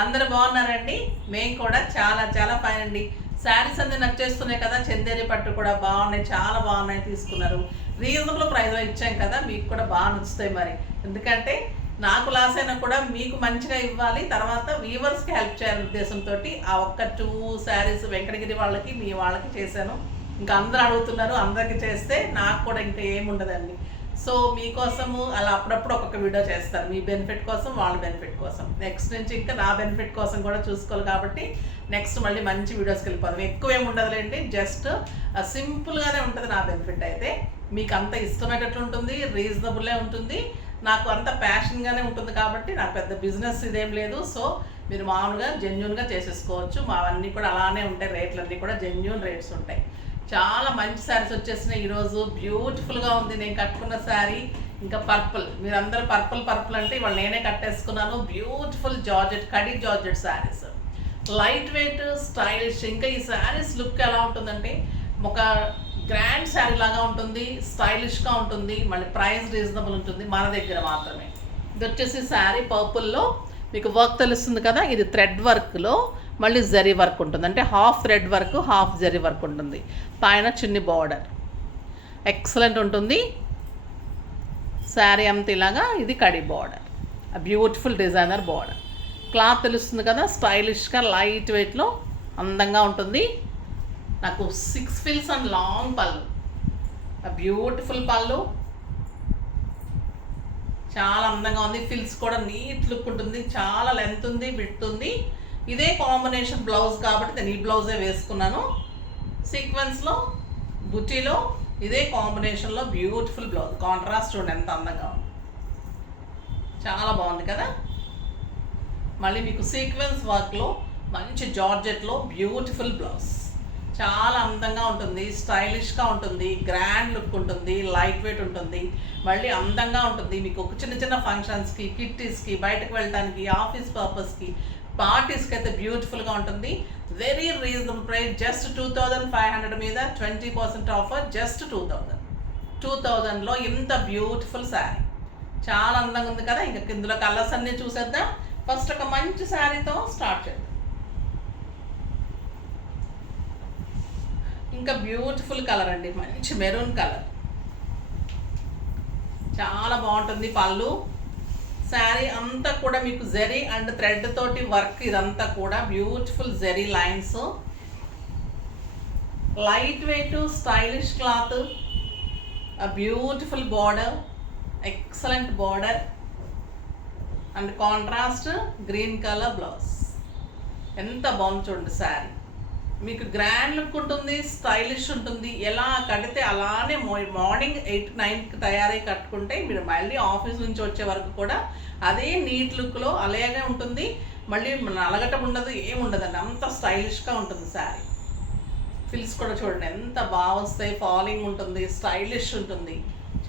అందరూ బాగున్నారండి. మేము కూడా చాలా చాలా ఫైన్ అండి. శారీస్ అన్ని నచ్చేస్తున్నాయి కదా. చందేరి పట్టు కూడా బాగున్నాయి, చాలా బాగున్నాయి. తీసుకున్నారు, రీజనబుల్ ప్రైస్లో ఇచ్చాం కదా, మీకు కూడా బాగా నచ్చుతాయి. మరి ఎందుకంటే నాకు లాస్ అయినా కూడా మీకు మంచిగా ఇవ్వాలి, తర్వాత వీవర్స్కి హెల్ప్ చేయాలనే ఉద్దేశంతో ఆ ఒక్క 2 శారీస్ వెంకటగిరి వాళ్ళకి మీ వాళ్ళకి చేశాను. ఇంకా అందరూ అడుగుతున్నారు, అందరికి చేస్తే నాకు కూడా ఇంకా ఏముండదండి. సో మీకోసము అలా అప్పుడప్పుడు ఒక్కొక్క వీడియో చేస్తాను, మీ బెనిఫిట్ కోసం, వాళ్ళ బెనిఫిట్ కోసం. నెక్స్ట్ నుంచి ఇంకా నా బెనిఫిట్ కోసం కూడా చూసుకోవాలి కాబట్టి నెక్స్ట్ మళ్ళీ మంచి వీడియోస్కి వెళ్ళిపోదాం. ఎక్కువ ఏమి ఉండదులేండి, జస్ట్ సింపుల్గానే ఉంటుంది. నా బెనిఫిట్ అయితే మీకు అంత ఇష్టమయ్యేటట్లు ఉంటుంది, రీజనబుల్లే ఉంటుంది, నాకు అంత ప్యాషన్గానే ఉంటుంది కాబట్టి నాకు పెద్ద బిజినెస్ ఇదేం లేదు. సో మీరు మామూలుగా జెన్యున్గా చేసేసుకోవచ్చు. మావన్నీ కూడా అలానే ఉంటాయి, రేట్లన్నీ కూడా జెన్యున్ రేట్స్ ఉంటాయి. చాలా మంచి శారీస్ వచ్చేసినాయి ఈరోజు. బ్యూటిఫుల్గా ఉంది నేను కట్టుకున్న శారీ. ఇంకా పర్పుల్, మీరందరూ పర్పుల్ అంటే ఇవాళ నేనే కట్టేసుకున్నాను. బ్యూటిఫుల్ జార్జెట్, కడి georgette saris, light weight, stylish. ఇంకా ఈ శారీస్ లుక్ ఎలా ఉంటుందంటే ఒక గ్రాండ్ శారీ లాగా ఉంటుంది, స్టైలిష్గా ఉంటుంది, మళ్ళీ ప్రైస్ రీజనబుల్ ఉంటుంది, మన దగ్గర మాత్రమే. ఇది వచ్చేసి శారీ పర్పుల్లో మీకు వర్క్ తెలుస్తుంది కదా, ఇది థ్రెడ్ వర్క్లో మళ్ళీ జరీ వర్క్ ఉంటుంది. అంటే half thread work, half zari work ఉంటుంది. పైన చిన్ని బార్డర్ ఎక్సలెంట్ ఉంటుంది. శారీ అంతా ఇలాగా, ఇది కడి border, beautiful designer border. Cloth తెలుస్తుంది కదా, స్టైలిష్గా లైట్ వెయిట్లో అందంగా ఉంటుంది. నాకు 6 ఫిల్స్ అండ్ లాంగ్ పళ్ళు, బ్యూటిఫుల్ పళ్ళు, చాలా అందంగా ఉంది. ఫిల్స్ కూడా నీట్ లుక్ ఉంటుంది, చాలా లెంత్ ఉంది, విడ్త్ ఉంది. ఇదే కాంబినేషన్ బ్లౌజ్ కాబట్టి నేను ఈ బ్లౌజే వేసుకున్నాను. సీక్వెన్స్లో, బుటీలో ఇదే కాంబినేషన్లో బ్యూటిఫుల్ బ్లౌజ్. కాంట్రాస్ట్ చూడండి ఎంత అందంగా ఉంది, చాలా బాగుంది కదా. మళ్ళీ మీకు సీక్వెన్స్ వర్క్లో మంచి జార్జెట్లో బ్యూటిఫుల్ బ్లౌజ్, చాలా అందంగా ఉంటుంది, స్టైలిష్గా ఉంటుంది, గ్రాండ్ లుక్ ఉంటుంది, లైట్ వెయిట్ ఉంటుంది, మళ్ళీ అందంగా ఉంటుంది. మీకు ఒక చిన్న చిన్న ఫంక్షన్స్కి, కిట్టీస్కి, బయటకు వెళ్ళడానికి, ఆఫీస్ పర్పస్కి, పార్టీస్కి అయితే బ్యూటిఫుల్గా ఉంటుంది. వెరీ రీజనబుల్ ప్రైస్, జస్ట్ 2500 మీద 20% ఆఫర్, జస్ట్ 2000లో ఇంత బ్యూటిఫుల్ శారీ, చాలా అందంగా ఉంది కదా. ఇంకా ఇందులో కలర్స్ అన్నీ చూసేద్దాం. ఫస్ట్ ఒక మంచి శారీతో స్టార్ట్ చేద్దాం. ఇంకా బ్యూటిఫుల్ కలర్ అండి, మంచి మెరూన్ కలర్, చాలా బాగుంటుంది. పళ్ళు, శారీ అంతా కూడా మీకు జరీ అండ్ థ్రెడ్ తోటి వర్క్, ఇదంతా కూడా beautiful zari lines, light weight stylish cloth, beautiful border, excellent border and contrast green colour blouse. ఎంత బాగుంది చూడండి శారీ. మీకు గ్రాండ్ లుక్ ఉంటుంది, స్టైలిష్ ఉంటుంది. ఎలా కడితే అలానే మార్నింగ్ 8-9కి తయారై కట్టుకుంటే మీరు మళ్ళీ ఆఫీస్ నుంచి వచ్చే వరకు కూడా అదే నీట్ లుక్లో అలాగే ఉంటుంది. మళ్ళీ నలగటం ఉండదు, ఏముండదండి, అంత స్టైలిష్గా ఉంటుంది శారీ. ఫిల్స్ కూడా చూడండి ఎంత బాగా వస్తాయి, ఫాలింగ్ ఉంటుంది, స్టైలిష్ ఉంటుంది,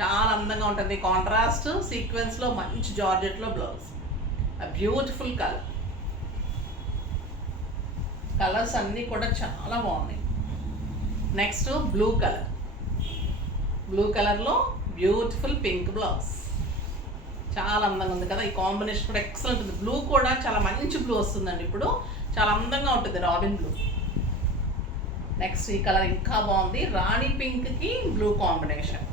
చాలా అందంగా ఉంటుంది. కాంట్రాస్ట్ సీక్వెన్స్లో మంచి జార్జెట్లో బ్లౌజ్, బ్యూటిఫుల్ కలర్. కలర్స్ అన్నీ కూడా చాలా బాగున్నాయి. నెక్స్ట్ బ్లూ కలర్, బ్లూ కలర్లో బ్యూటిఫుల్ పింక్ బ్లౌజ్, చాలా అందంగా ఉంది కదా. ఈ కాంబినేషన్ కూడా ఎక్సలెంట్ ఉంది. బ్లూ కూడా చాలా మంచి బ్లూ వస్తుందండి ఇప్పుడు, చాలా అందంగా ఉంటుంది, రాబిన్ బ్లూ. నెక్స్ట్ ఈ కలర్ ఇంకా బాగుంది, రాణి పింక్కి బ్లూ కాంబినేషన్,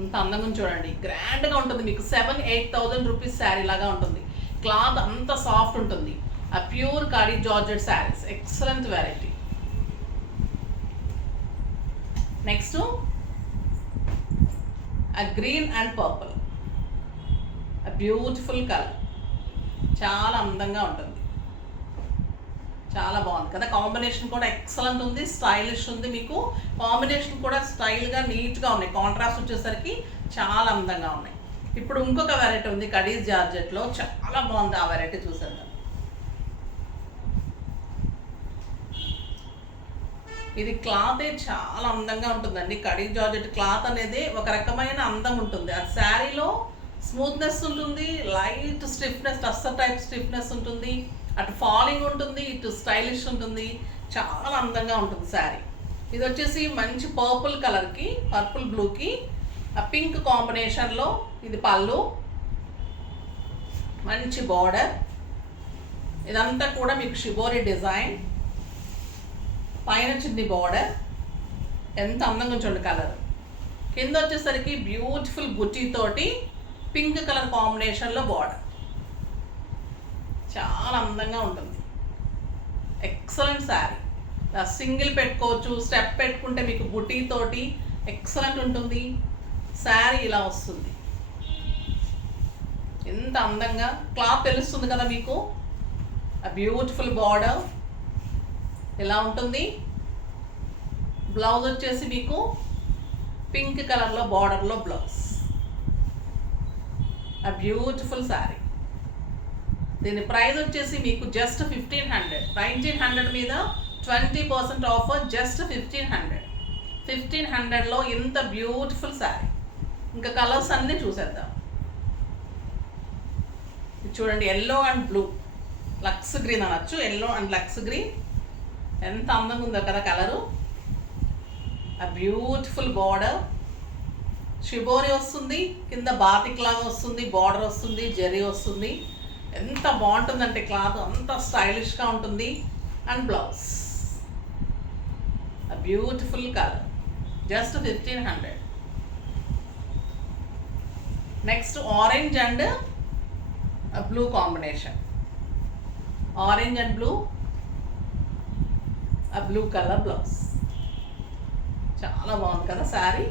ఇంత అందంగా చూడండి, గ్రాండ్గా ఉంటుంది. మీకు 7-8,000 రూపీస్ శారీ లాగా ఉంటుంది. క్లాత్ అంత సాఫ్ట్ ఉంటుంది. ఆ ప్యూర్ కాడి georgette saris, excellent variety. Next ఆ గ్రీన్ అండ్ పర్పుల్, ఆ బ్యూటిఫుల్ కలర్, చాలా అందంగా ఉంటుంది, చాలా బాగుంది కదా. కాంబినేషన్ కూడా ఎక్సలెంట్ ఉంది, స్టైలిష్ ఉంది. మీకు కాంబినేషన్ కూడా స్టైల్గా నీట్గా ఉన్నాయి. కాంట్రాస్ట్ వచ్చేసరికి చాలా అందంగా ఉన్నాయి. ఇప్పుడు ఇంకొక వెరైటీ ఉంది కడీ జార్జెట్లో, చాలా బాగుంది. ఆ వెరైటీ చూసేద్దాం. ఇది క్లాతే చాలా అందంగా ఉంటుందండి. కడీ జార్జెట్ క్లాత్ అనేది ఒక రకమైన అందం ఉంటుంది. అది శారీలో స్మూత్నెస్ ఉంటుంది, light stiffness, tussar type stiffness ఉంటుంది, అటు ఫాలింగ్ ఉంటుంది, ఇటు స్టైలిష్ ఉంటుంది, చాలా అందంగా ఉంటుంది శారీ. ఇది వచ్చేసి మంచి పర్పుల్ కలర్కి, పర్పుల్ బ్లూకి, ఆ పింక్ కాంబినేషన్లో ఇది పళ్ళు, మంచి బార్డర్, ఇదంతా కూడా మీకు షిబోరి డిజైన్, పైన చిన్ని బార్డర్, ఎంత అందంగా ఉంచండి కలర్. కింద వచ్చేసరికి బ్యూటిఫుల్ బుటీ తోటి పింక్ కలర్ కాంబినేషన్లో బార్డర్, చాలా అందంగా ఉంటుంది. ఎక్సలెంట్ శారీ. సింగిల్ పెట్టుకోవచ్చు, స్టెప్ పెట్టుకుంటే మీకు బుటీ తోటి ఎక్సలెంట్ ఉంటుంది. శారీ ఇలా వస్తుంది, ఎంత అందంగా. క్లాత్ తెలుస్తుంది కదా మీకు. ఆ బ్యూటిఫుల్ బార్డర్ ఇలా ఉంటుంది. బ్లౌజ్ వచ్చేసి మీకు పింక్ కలర్లో బార్డర్లో బ్లౌజ్. ఆ బ్యూటిఫుల్ శారీ. దీని ప్రైస్ వచ్చేసి మీకు జస్ట్ 1500. 1900 మీద 20% ఆఫర్, జస్ట్ 1500. 1500లో ఇంత బ్యూటిఫుల్ శారీ. ఇంకా కలర్స్ అన్నీ చూసేద్దాం. చూడండి, yellow and blue, lux green అనొచ్చు, ఎల్లో అండ్ లక్స్ గ్రీన్. ఎంత అందంగా ఉందో కదా కలరు. ఆ బ్యూటిఫుల్ బార్డర్, షిబోరి వస్తుంది, కింద బాతిక్ లాగా వస్తుంది, బార్డర్ వస్తుంది, జరీ వస్తుంది. ఎంత బాగుంటుందంటే క్లాత్ అంత స్టైలిష్గా ఉంటుంది. అండ్ బ్లౌజ్ ఆ beautiful colour, just 1500. Next orange and blue combination, orange and blue, ఆ బ్లూ కలర్ బ్లౌజ్. చాలా బాగుంది కదా శారీ.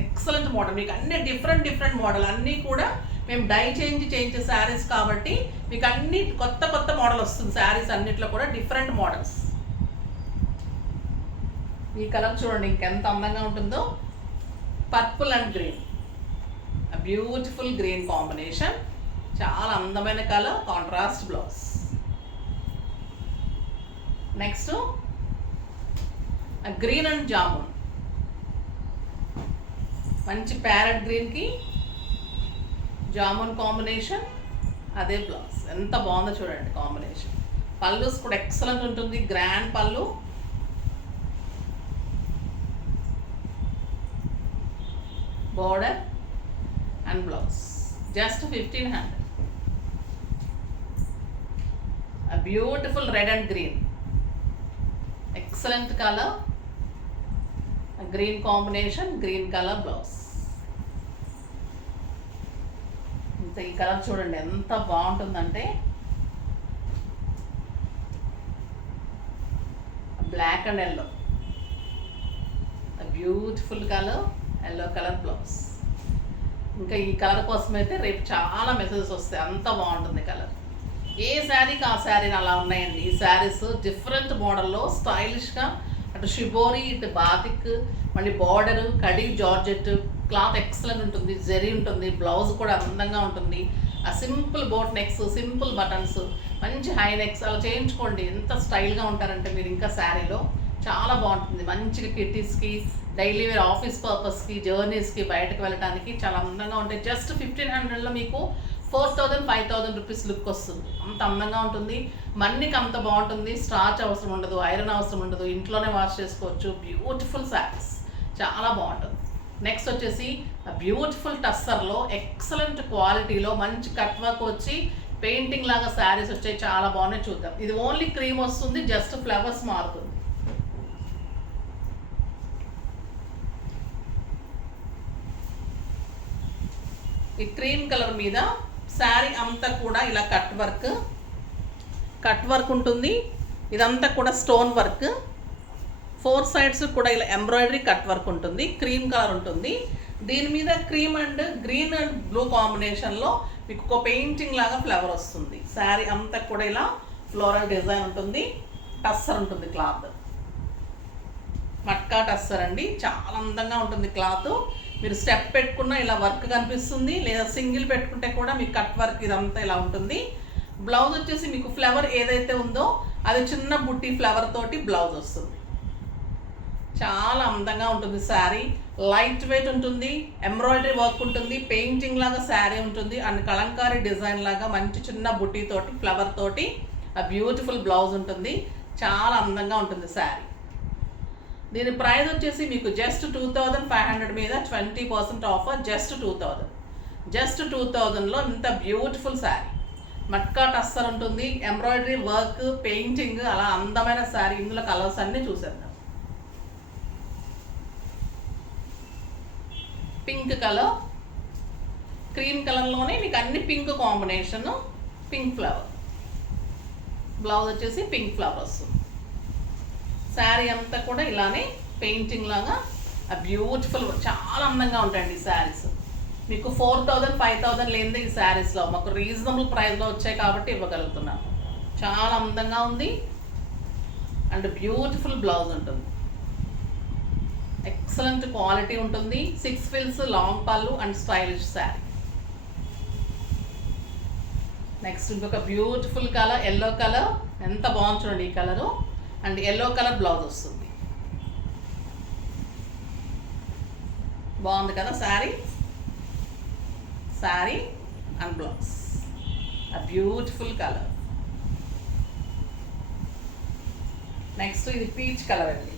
Excellent model. మీకు అన్ని డిఫరెంట్ మోడల్, అన్నీ కూడా మేము డై చేయించే శారీస్ కాబట్టి మీకు అన్ని కొత్త మోడల్ వస్తుంది. శారీస్ అన్నిట్లో కూడా డిఫరెంట్ మోడల్స్. ఈ కలర్ చూడండి ఇంకెంత అందంగా ఉంటుందో. Purple and green, beautiful green combination, చాలా అందమైన colour, contrast blouse. Next green and jamun, మంచి ప్యారెట్ గ్రీన్కి జామున్ కాంబినేషన్, అదే బ్లౌజ్. ఎంత బాగుందో చూడండి కాంబినేషన్. పల్లూస్ కూడా ఎక్సలెంట్ ఉంటుంది, గ్రాండ్ పళ్ళు. Border and blouse, just 1500. Beautiful red and green, excellent colour, green combination, green colour blouse. ఈ కలర్ చూడండి ఎంత బాగుంటుందంటే, black and yellow, beautiful colour, yellow colour blouse. ఇంకా ఈ కలర్ కోసం అయితే రేపు చాలా మెసేజెస్ వస్తాయి, అంత బాగుంటుంది కలర్. ఏ శారీకి ఆ శారీని అలా ఉన్నాయండి. ఈ శారీస్ డిఫరెంట్ మోడల్లో స్టైలిష్గా, అటు షిబోరి, ఇటు బాతిక్, మళ్ళీ border, khadi georgette, cloth excellent ఉంటుంది, జరీ ఉంటుంది, బ్లౌజ్ కూడా అందంగా ఉంటుంది. ఆ simple boat necks, simple buttons, మంచి హై నెక్స్ అలా చేయించుకోండి. ఎంత స్టైల్గా ఉంటారంటే మీరు ఇంకా శారీలో చాలా బాగుంటుంది. మంచిగా కిటీస్కి, డైలీ వేర్ ఆఫీస్ పర్పస్కి, జర్నీస్కి, బయటకు వెళ్ళడానికి చాలా అందంగా ఉంటాయి. జస్ట్ 1500లో మీకు 4000, 5000 రూపీస్ లుక్ వస్తుంది. అంత అందంగా ఉంటుంది. మన్నికి అంత బాగుంటుంది. స్టార్చ్ అవసరం ఉండదు, ఐరన్ అవసరం ఉండదు, ఇంట్లోనే వాష్ చేసుకోవచ్చు. బ్యూటిఫుల్ శారీస్, చాలా బాగుంటుంది. నెక్స్ట్ వచ్చేసి బ్యూటిఫుల్ టస్సర్లో ఎక్సలెంట్ క్వాలిటీలో మంచి కట్ వర్క్ వచ్చి పెయింటింగ్ లాగా శారీస్ వచ్చాయి, చాలా బాగున్నాయి. చూద్దాం. ఇది ఓన్లీ క్రీమ్ వస్తుంది, జస్ట్ ఫ్లవర్స్ మారుతుంది. ఈ క్రీమ్ కలర్ మీద శారీ అంతా కూడా ఇలా కట్ వర్క్ ఉంటుంది. ఇదంతా కూడా స్టోన్ వర్క్, 4 సైడ్స్ కూడా ఇలా ఎంబ్రాయిడరీ కట్ వర్క్ ఉంటుంది. క్రీమ్ కలర్ ఉంటుంది. దీని మీద cream and green and blue కాంబినేషన్లో మీకు ఒక పెయింటింగ్ లాగా ఫ్లవర్ వస్తుంది. శారీ అంతా కూడా ఇలా ఫ్లోరల్ డిజైన్ ఉంటుంది. టస్సర్ ఉంటుంది, క్లాత్ మట్కా టస్సర్ అండి. చాలా అందంగా ఉంటుంది క్లాత్. మీరు స్టెప్ పెట్టుకున్న ఇలా వర్క్ కనిపిస్తుంది, లేదా సింగిల్ పెట్టుకుంటే కూడా మీకు కట్ వర్క్ ఇదంతా ఇలా ఉంటుంది. బ్లౌజ్ వచ్చేసి మీకు ఫ్లవర్ ఏదైతే ఉందో అది చిన్న బుట్టి ఫ్లవర్ తోటి బ్లౌజ్ వస్తుంది. చాలా అందంగా ఉంటుంది శారీ. లైట్ వెయిట్ ఉంటుంది, ఎంబ్రాయిడరీ వర్క్ ఉంటుంది, పెయింటింగ్ లాగా శారీ ఉంటుంది, అండ్ కలంకారీ డిజైన్ లాగా మంచి చిన్న బుట్టి తోటి ఫ్లవర్ తోటి ఆ బ్యూటిఫుల్ బ్లౌజ్ ఉంటుంది. చాలా అందంగా ఉంటుంది శారీ. దీని ప్రైస్ వచ్చేసి మీకు జస్ట్ 2500 మీద 20% ఆఫర్, జస్ట్ 2000. జస్ట్ 2000లో ఇంత బ్యూటిఫుల్ శారీ. మట్కాట్ అస్సలు ఉంటుంది, ఎంబ్రాయిడరీ వర్క్, పెయింటింగ్, అలా అందమైన శారీ. ఇందులో కలర్స్ అన్నీ చూసేద్దాం. పింక్ కలర్, క్రీమ్ కలర్లోనే మీకు అన్ని pink combination, pink flower. Blouse వచ్చేసి పింక్ ఫ్లవర్ వస్తుంది. శారీ అంతా కూడా ఇలానే పెయింటింగ్ లాగా బ్యూటిఫుల్, చాలా అందంగా ఉంటాయండి ఈ శారీస్. మీకు 4000 5000 లేనిదే ఈ శారీస్లో మాకు రీజనబుల్ ప్రైస్లో వచ్చాయి కాబట్టి ఇవ్వగలుగుతున్నాను. చాలా అందంగా ఉంది అండ్ బ్యూటిఫుల్ బ్లౌజ్ ఉంటుంది. ఎక్సలెంట్ క్వాలిటీ ఉంటుంది. 6 ఫిల్స్, లాంగ్ పళ్ళు అండ్ స్టైలిష్ శారీ. నెక్స్ట్ ఇంకొక బ్యూటిఫుల్ కలర్, ఎల్లో కలర్. ఎంత బాగుంది చూడండి ఈ colour. And yellow colour blouse వస్తుంది. బాగుంది కదా sari. Sari and blouse beautiful colour. Next ఇది పీచ్ కలర్ అండి.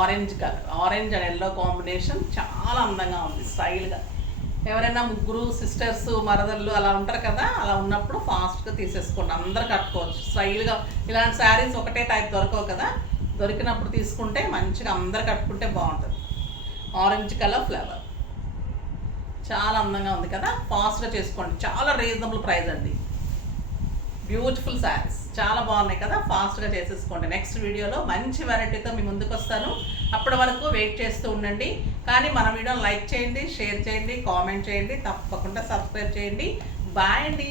Orange colour, orange and yellow combination చాలా అందంగా ఉంది, స్టైల్గా. ఎవరైనా ముగ్గురు సిస్టర్స్, మరదళ్ళు అలా ఉంటారు కదా, అలా ఉన్నప్పుడు ఫాస్ట్గా తీసేసుకోండి, అందరు కట్టుకోవచ్చు స్టైల్గా. ఇలాంటి శారీస్ ఒకటే టైప్ దొరకవు కదా, దొరికినప్పుడు తీసుకుంటే మంచిగా అందరు కట్టుకుంటే బాగుంటుంది. ఆరెంజ్ కలర్ ఫ్లవర్ చాలా అందంగా ఉంది కదా, ఫాస్ట్గా చేసుకోండి. చాలా రీజనబుల్ ప్రైస్ అండి. బ్యూటిఫుల్ శారీస్ చాలా బాగున్నాయి కదా, ఫాస్ట్గా చేసేసుకోండి. నెక్స్ట్ వీడియోలో మంచి వెరైటీతో మీ ముందుకు వస్తాను. అప్పటి వరకు వెయిట్ చేస్తూ ఉండండి. కానీ మన వీడియోని లైక్ చేయండి, షేర్ చేయండి, కామెంట్ చేయండి, తప్పకుండా సబ్స్క్రైబ్ చేయండి. బాయ్ అండి.